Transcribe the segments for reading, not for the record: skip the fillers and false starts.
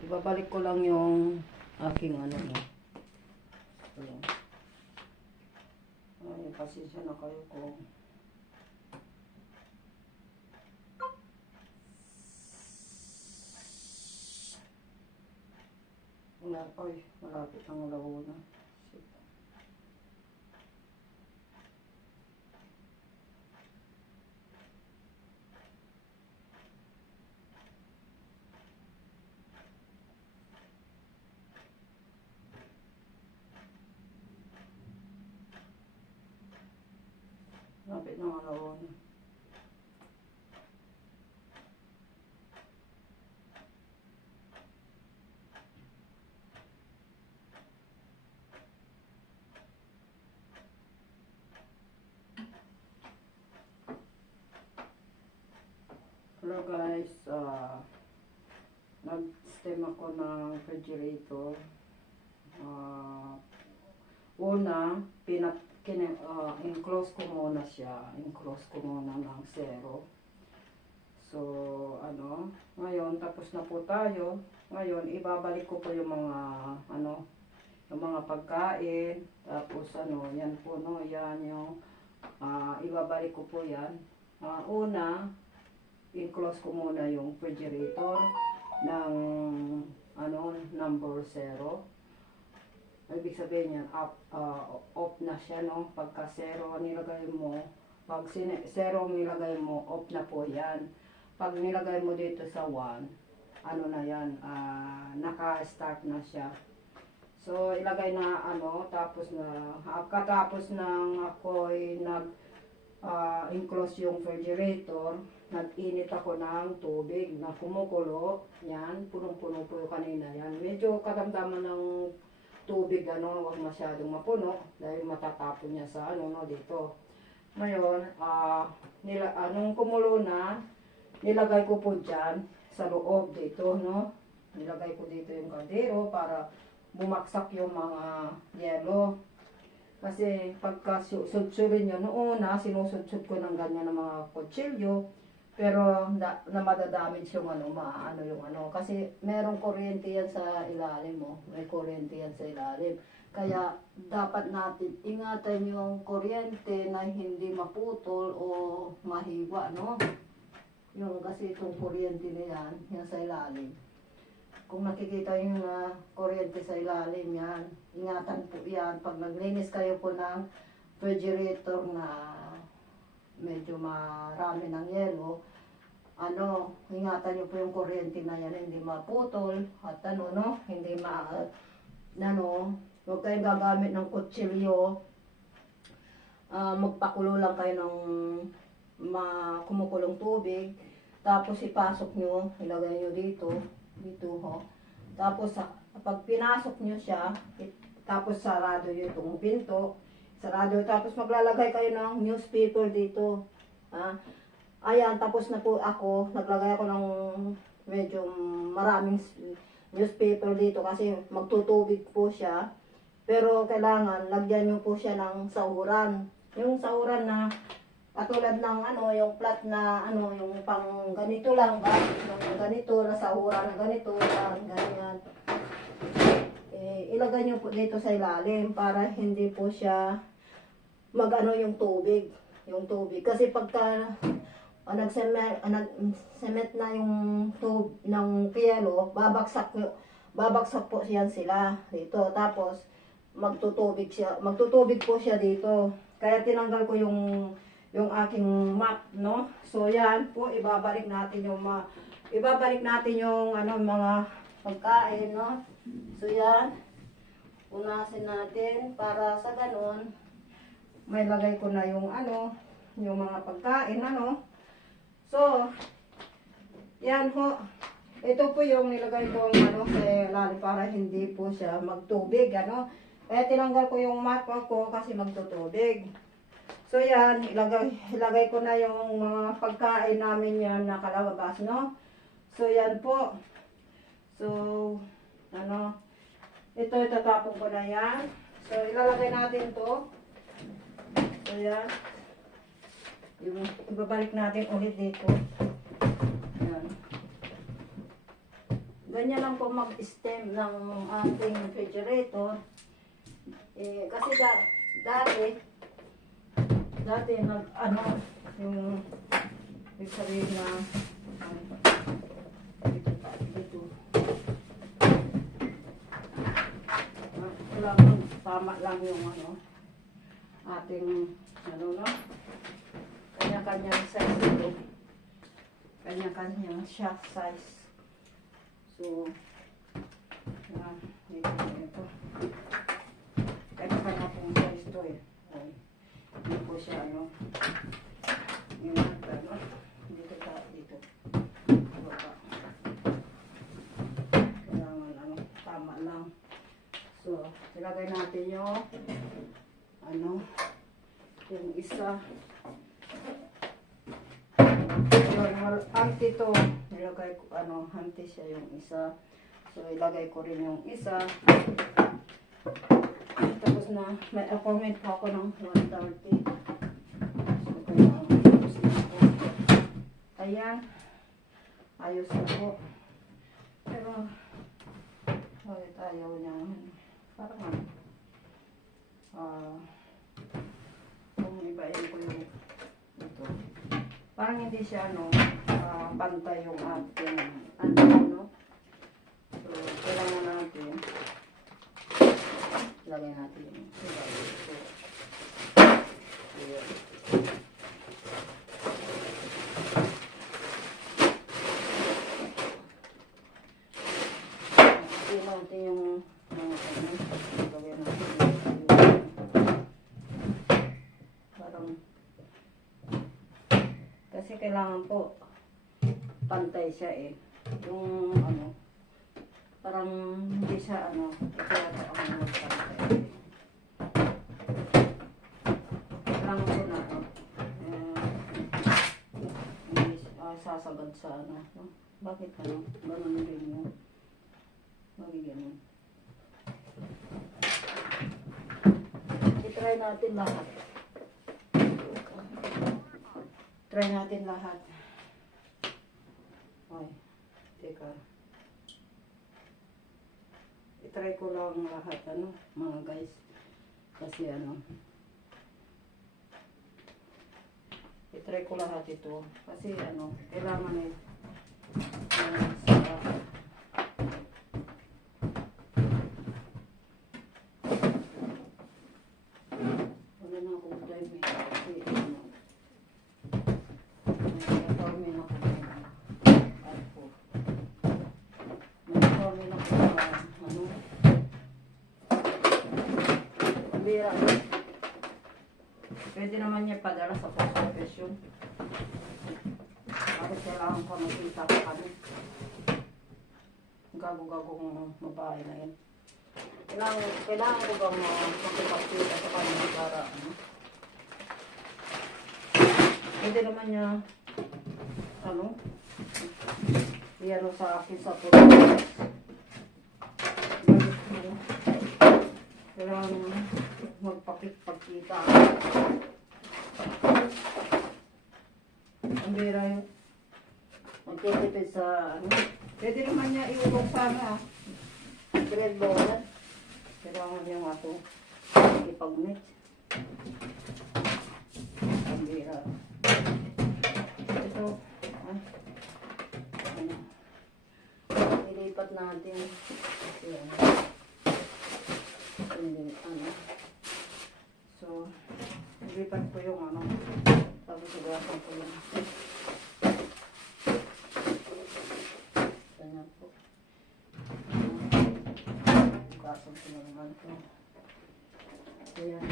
Ibabalik ko lang yung aking ano no. Ayan. Ay, pasensya na kayo kung ay, malapit ang alauna. Shit. Malapit ng alauna. Hello guys, nag-stem ako ng refrigerator. Una, enclose ko muna siya. Enclose ko muna ng zero. So, ngayon, tapos na po tayo. Ngayon, ibabalik ko po yung mga, yung mga pagkain. Tapos, yan po, no, yan yung, ibabalik ko po yan. Una, i-close ko muna yung refrigerator ng number 0. Ibig sabihin yan, off na siya, no? Pagka 0 nilagay mo, pag 0 nilagay mo, off na po yan. Pag nilagay mo dito sa 1, na yan, naka-start na siya. So, ilagay na tapos na, katapos ng ako'y enclose yung refrigerator, nag-init ako ng tubig na kumukulo. Yan, punong-puno po yung kanina yan. Medyo katamtaman ng tubig, huwag masyadong mapuno dahil matatapon niya sa dito. Ngayon, nung kumulo na, nilagay ko po dyan sa loob dito, no? Nilagay ko dito yung kaldero para bumaksak yung mga yelo. Kasi pagka sudsurin nyo noon, sinusudsud ko ng ganyan ng mga kutsilyo. Pero na madadamage yung kasi merong kuryente yan sa ilalim mo. May kuryente yan sa ilalim. Kaya dapat natin ingatan yung kuryente na hindi maputol o mahiwa, no? Yung kasi itong kuryente na yan sa ilalim. Kung nakikita yung kuryente sa ilalim yan, ingatan po yan. Pag naglinis kayo po ng refrigerator na medyo marami ng yelo, ingatan nyo po yung kuryente na yan, hindi maputol, at hindi huwag kayong gagamit ng kutsilyo, magpakulo lang kayo ng kumukulong tubig, tapos ipasok nyo, ilagay nyo dito, ho. Tapos, pag pinasok nyo siya, tapos sarado nyo itong pinto, tapos maglalagay kayo ng newspaper dito. Ayan, tapos na po ako, naglagay ako ng medyo maraming newspaper dito kasi magtutubig po siya. Pero kailangan, lagyan nyo po siya ng sahuran. Yung sahuran na, katulad ng yung plat na, yung pang ganito lang ba? Yung ganito na sahuran, ganito, parang ganyan. Ilagay nyo po dito sa ilalim para hindi po siya yung tubig. Kasi pagka nag-cement na yung tube ng pielo, babagsak po sila dito. Tapos magtutubig po siya dito. Kaya tinanggal ko yung aking mat, no? So yan po, ibabalik natin yung mga pagkain, no? So yan, punasin natin para sa ganun may lagay ko na yung yung mga pagkain, So, yan ho. Ito po yung nilagay ko sa ilalim para hindi po siya magtubig, Kaya tinanggal ko yung mat ko kasi magtutubig. So, yan, ilagay ko na yung mga pagkain namin yan na kalabas, no? So, yan po. So, ito itatapon ko na yan. So, ilalagay natin to. So, yan. Ibabalik natin ulit dito. Yan. Ganyan lang po mag-stem ng ating refrigerator. Kasi dati ano, yung ibig sabihin na dito. Kailangan tama lang yung ating no? Kanya-kanyang size ito. Kanya-kanyang size. So, ito. Kanya-kanya pong size ito eh. Hindi po siya dito. Baba. Kailangan tama lang. So, ilagay natin yung yung isa. Yun, anti to. Nilagay ko, anti siya yung isa. So, ilagay ko rin yung isa. Tapos na, may appointment pa ako ng 1:30. So, tapos na ako. Ayan. Ayos na po. Pero, bakit ayaw niya? Parang kung ibahin ko yung ito. Parang hindi siya pantay yung ating So, kailangan natin lagay natin yung so, ayan. Natin yung lagay natin parang kasi kailangan po pantay siya eh. Yung parang hindi siya kaya ito ang pantay. Kailangan po na hindi sasagad sa bakit ganun din yun. Ganun. I-try natin lahat. Try natin lahat. Ay, teka. I-try ko lang lahat, mga guys. Kasi i-try ko lahat ito. Kasi kailangan wala na akong time eh. Kasi pwede naman niya padala sa post office yun. Bakit kailangan ko nakita ka kami? Gago-gagong babae na yun. Kailangan ko bang makipagkita sa kanya para pwede naman niya iyan sa akin sa post office. Kailangan magpakita. Ang bira yung magtitipid sa pwede naman niya iulog sana grade ball. Kailangan niya nga ito ipag-meet. Ang bira. Ito ilipat natin kasi hindi so ilipat ko yung tapos sigasan ko yung ganyan po sigasan ko na naman ito ayan.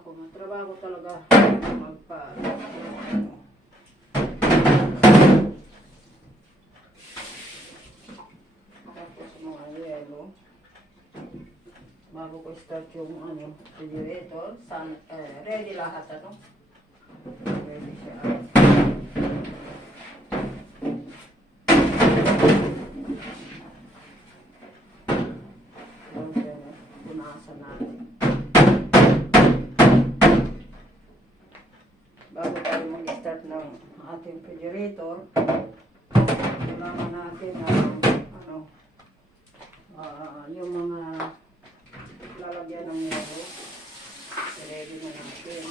ako, matrabaho talaga magpa, ano, tapos mga yelo. Bago ko start yung ano, refrigerator, ready lahat ano. Ready siya. Punasan natin. Bago tayo mag-start ng ating refrigerator, kailangan natin ano, yung mga lalagyan ng yelo. Ready na natin.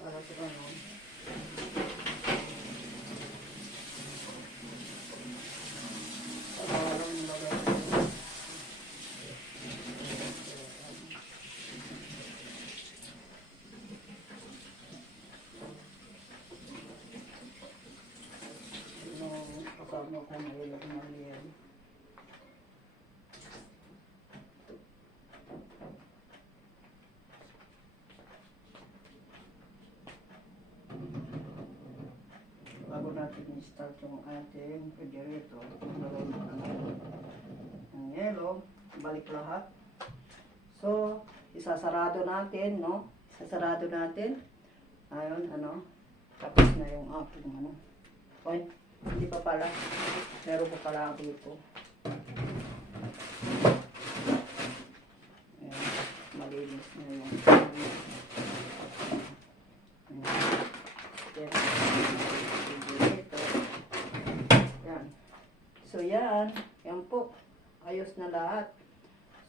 Para sa ano. Kasama ko na ilang maliyan. Bago natin i-start yung ating refrigerator, lagay mo ng yelo, balik lahat. So, isasarado natin, no? Isasarado natin. Ayun, ano, tapos na yung aking, ano. Okay, hindi pa pala. Meron pa pala ako dito. Ayan, malinis na yung yan. So yan po, ayos na lahat.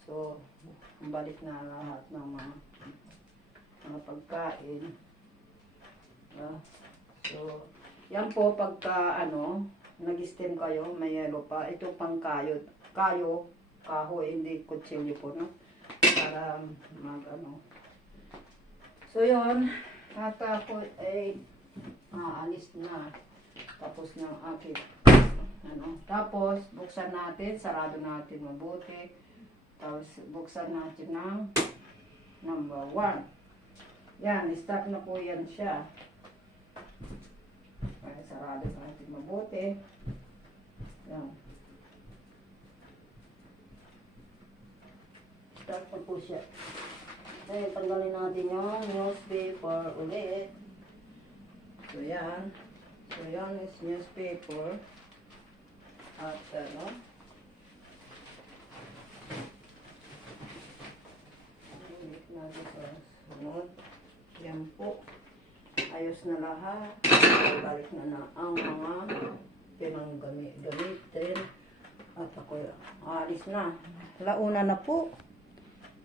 So balik na lahat ng mga pagkain. So yan po, pagka ano nag-steam kayo, may yelo pa, ito pang kahoy, hindi kutsilyo po, no? Para mag ano. So yun, at ako ay aalis na. Tapos ng aking ano. Tapos buksan natin, sarado natin mabuti. Tapos buksan natin ng number 1. Yan, start na po yan siya. Ay, sarado natin mabuti. Yan. Start na po siya. Ay, tanggalin natin yung newspaper ulit. So yan. So yan is newspaper. At ano. Ulit natin sa sunod. Yan po. Ayos na lahat. Balik na ang mga pinanggamitin. At ako alis na. Launa na po.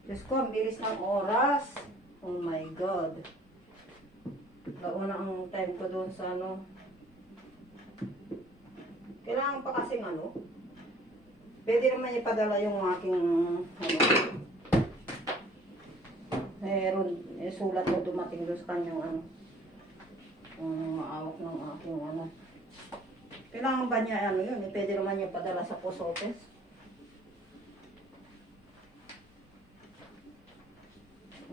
Diyos ko, ang bilis ng oras. Oh my God. Launa ang time ko doon sa ano. Kailangan pa kasing ano. Pwede naman ipadala yung aking ano. Meron, sulat ko dumating doon sa kanyang ano. Yung maawak ng aking ano. Kailangan ba niya ano yun? Pwede naman niya padala sa post office.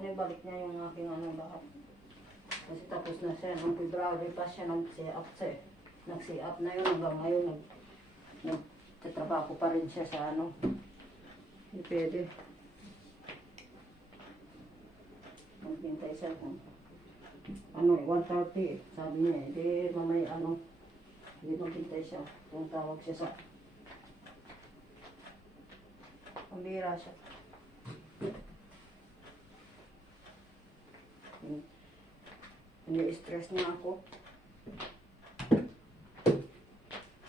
Balik niya yung aking ano lahat. Kasi tapos na siya. Nung February pa siya nag-see-up siya. Nag-see-up na yun. Hanggang ngayon nagtatrabaho pa rin siya sa ano. Hindi pwede. Maghintay siya kung ano 1:30. Sabi niya hindi mamay ano. Hindi maghintay siya. Kung tawag siya sa pambira siya. Hindi stress na ako.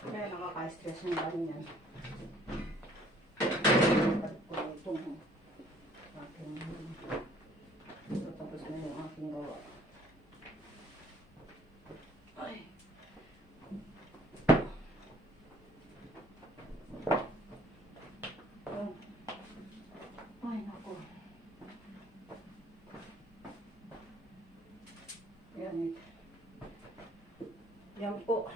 Kaya nakaka-stress ng ganyan. Tapos na yung aking gawa. Ay. Ay, naku. Yan po.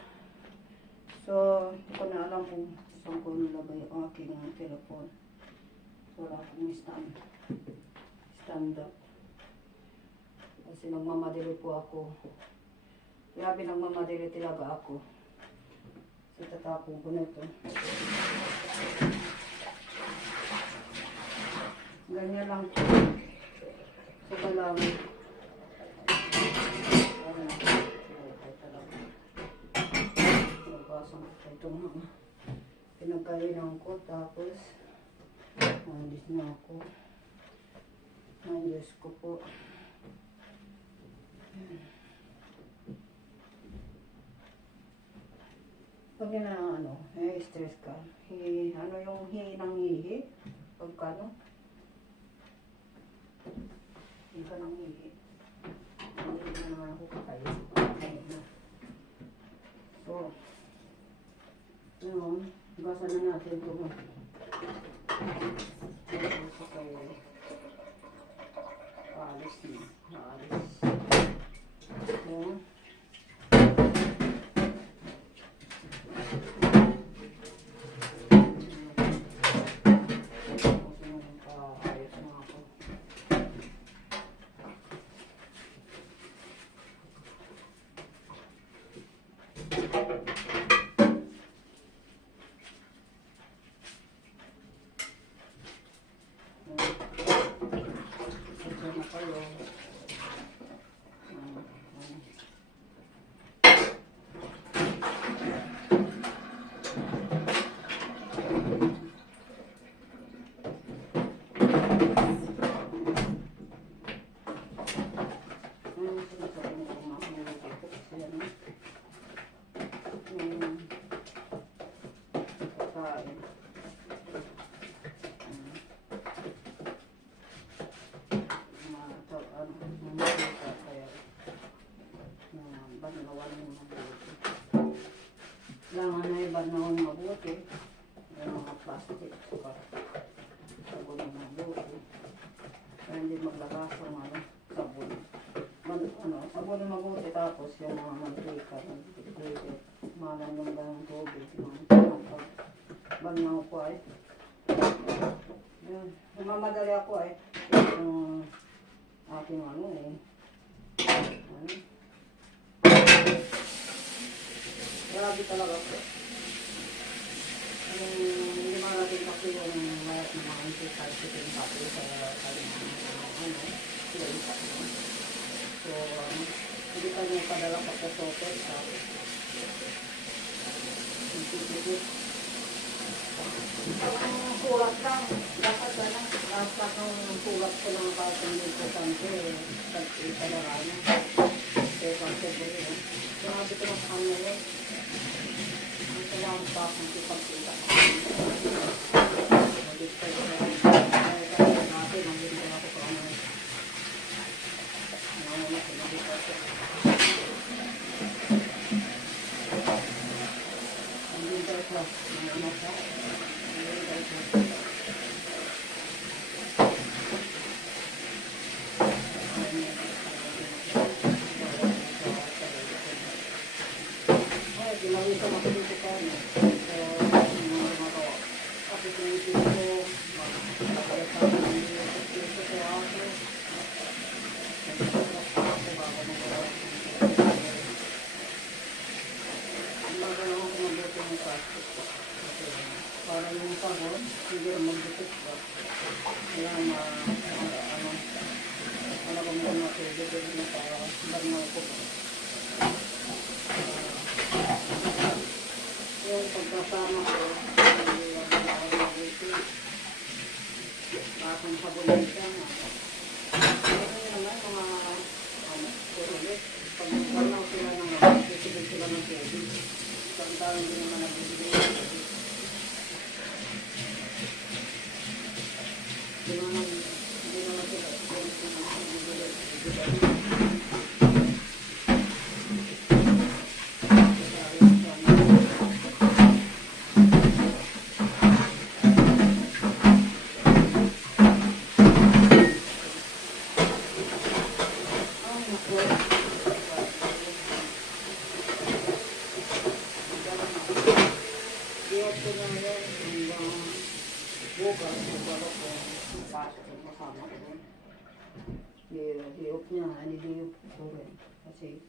So, hindi ko na alam kung saan ko nilagay ang aking telephone. Wala akong stand up. Kasi nagmamadali po ako. Grabe nagmamadali talaga ako. Kasi tatapong ko na ito. Ganyan lang po. So kailangan. Nabasang ko itong mga pinagkainan ko. Tapos, nandis na ako. Nandis ko po. Yan. Pag yun na stress ka, ano yung ng hihi? Pagkano? Hindi ka nang hihi. Hindi na naman ako kakayo. So, yun, gasan na natin ito. Ito kayo. Paalis na. Paalis. Yun. Kailangan na ibanawang mabuti. Yung mga plastic. Sabon na mabuti. Kaya hindi maglabas ng sabon. Sabon na mabuti tapos yung mga mantika. Malang yung ganang tubig. Banaw ko ay. Yun. Namamadali ako ay. Yung aking grabe talaga po. Hindi natin kasi yung mga anti-calcium pati sa so, hindi ka nyo padala pa sa socket. Ang sulat lang. Dapat na lang. Dapat ng sulat ko lang kahit hindi importante. Pag-ipadala niya. Kaya kasi po yun. Grabe ko na sa kanya yun. Kailangan pa akong ipagkita. Mag-display ko na rin. Kaya natin, ang hindi ko ako pa ano. Nanganganak ko mag-display. Ang hindi ko sa nanganganak ka. Ang hindi ko sa ginawin ko makikita ka so kasi pinipin ko magkakalasan ng piso ko ako magalaw ko mabuti ng plastic para yung pagod siguro magdikit ka kaya ano ko muna matibigit na para bagnaw ko yung pagkasama ko, bakang sabunin siya na. Ano naman, mga turulit, pag nagkanaw sila ng nagsisibig sila ng tubig, pagkakaroon din naman nagbibigay ng tubig. Hindi naman sila, Bukas, magwala ko. Pasok yung kasama ko doon. Di-op niya, di-op ko rin. Kasi,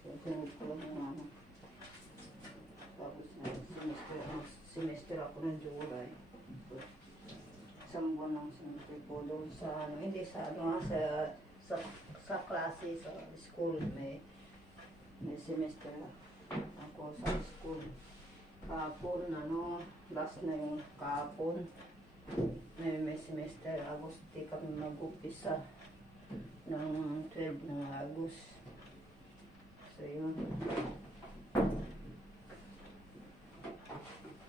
susunod ko lang yung ano. Tapos na, semester ako ng July. Isang buwan ng semester ko doon sa, ano, hindi sa, ano, sa klase, sa school, may semester ako sa school. Kahapon, ano, last na yung kahapon. May semester, Agosto kami mag-upisa ng 12 ng August. So, yun.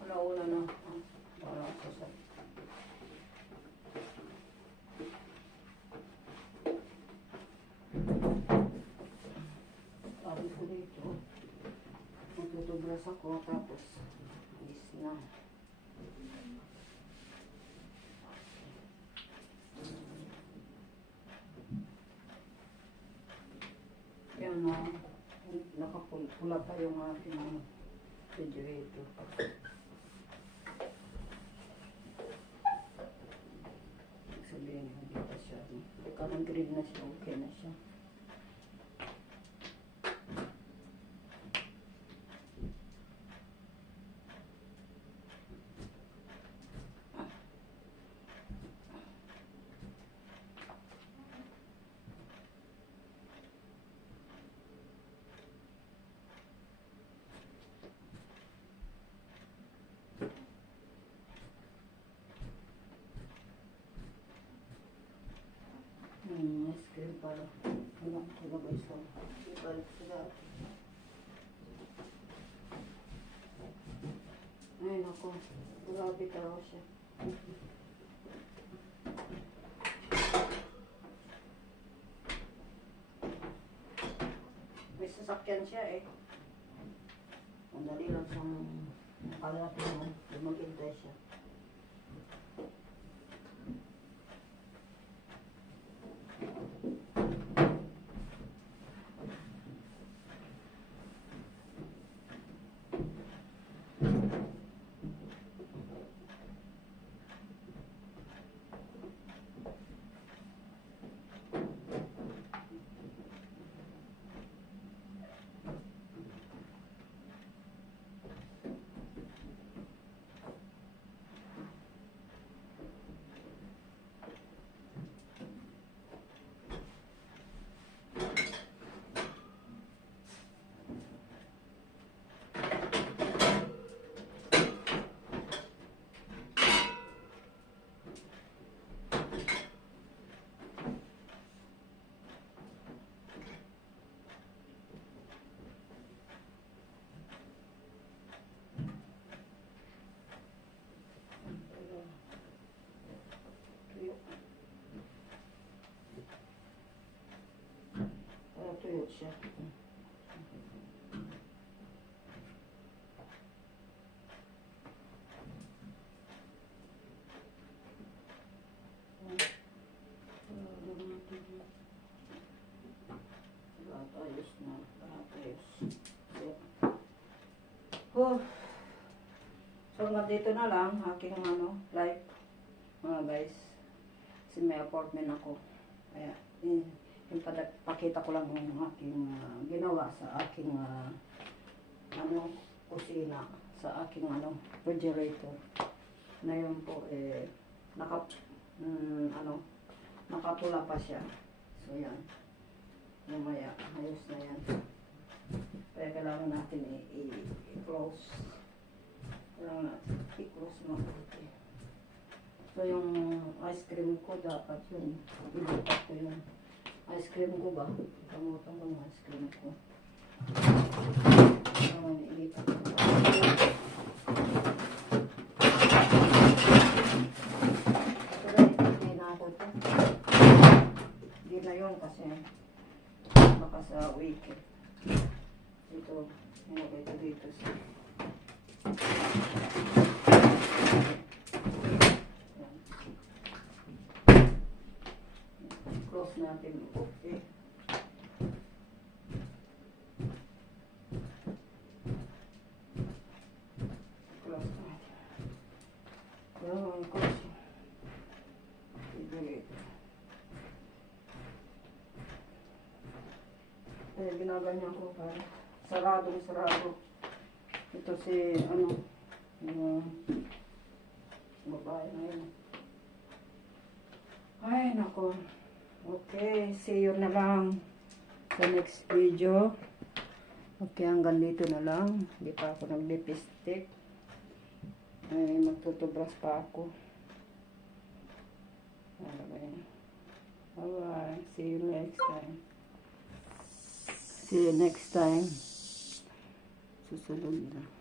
Una na. Wala ko sa... Sabi ko dito, magtutubras ako, tapos is na. Yan na, nakapula pa yung aking refrigerator. Sabihin, hindi pa siya. Pagka nag-green na siya, okay na siya. Ice cream para. Wala ko lagay sa ibalik sa dati. Ay, naku. Grabe talaga siya. May sasakyan siya eh. Madali lang siyang nakalapin mo. Lumagintay siya. Tuyo siya. Ayos na. Ayos. Oh. So, dito na lang aking live, mga guys. Kasi may apartment ako. Kaya, yung pakita ko lang yung aking ginawa sa aking kusina, sa aking refrigerator. Na yun po nakapula pa siya. So yan, mamaya ayos na yan. Kaya kailangan natin i-close. Kailangan natin i-close mabuti. So yung ice cream ko dapat yun, ilipat ko yun. Ice cream ko ba? Kamutan ko yung ice cream ko. Ilipat ko. Hindi na ako ito. Hindi na yun kasi baka sa weekend. Ito, nilagay ito dito sa close natin. Okay. Close natin. Close. ginaganyan ko para sarado. Ito si, yung babae ngayon. Ay, nako. Okay, see you na lang sa next video. Okay, hanggang dito na lang. Hindi pa ako nag-lipstick. Ay, magtutubras pa ako. Bye-bye. See you next time. See you next time. Susunod na.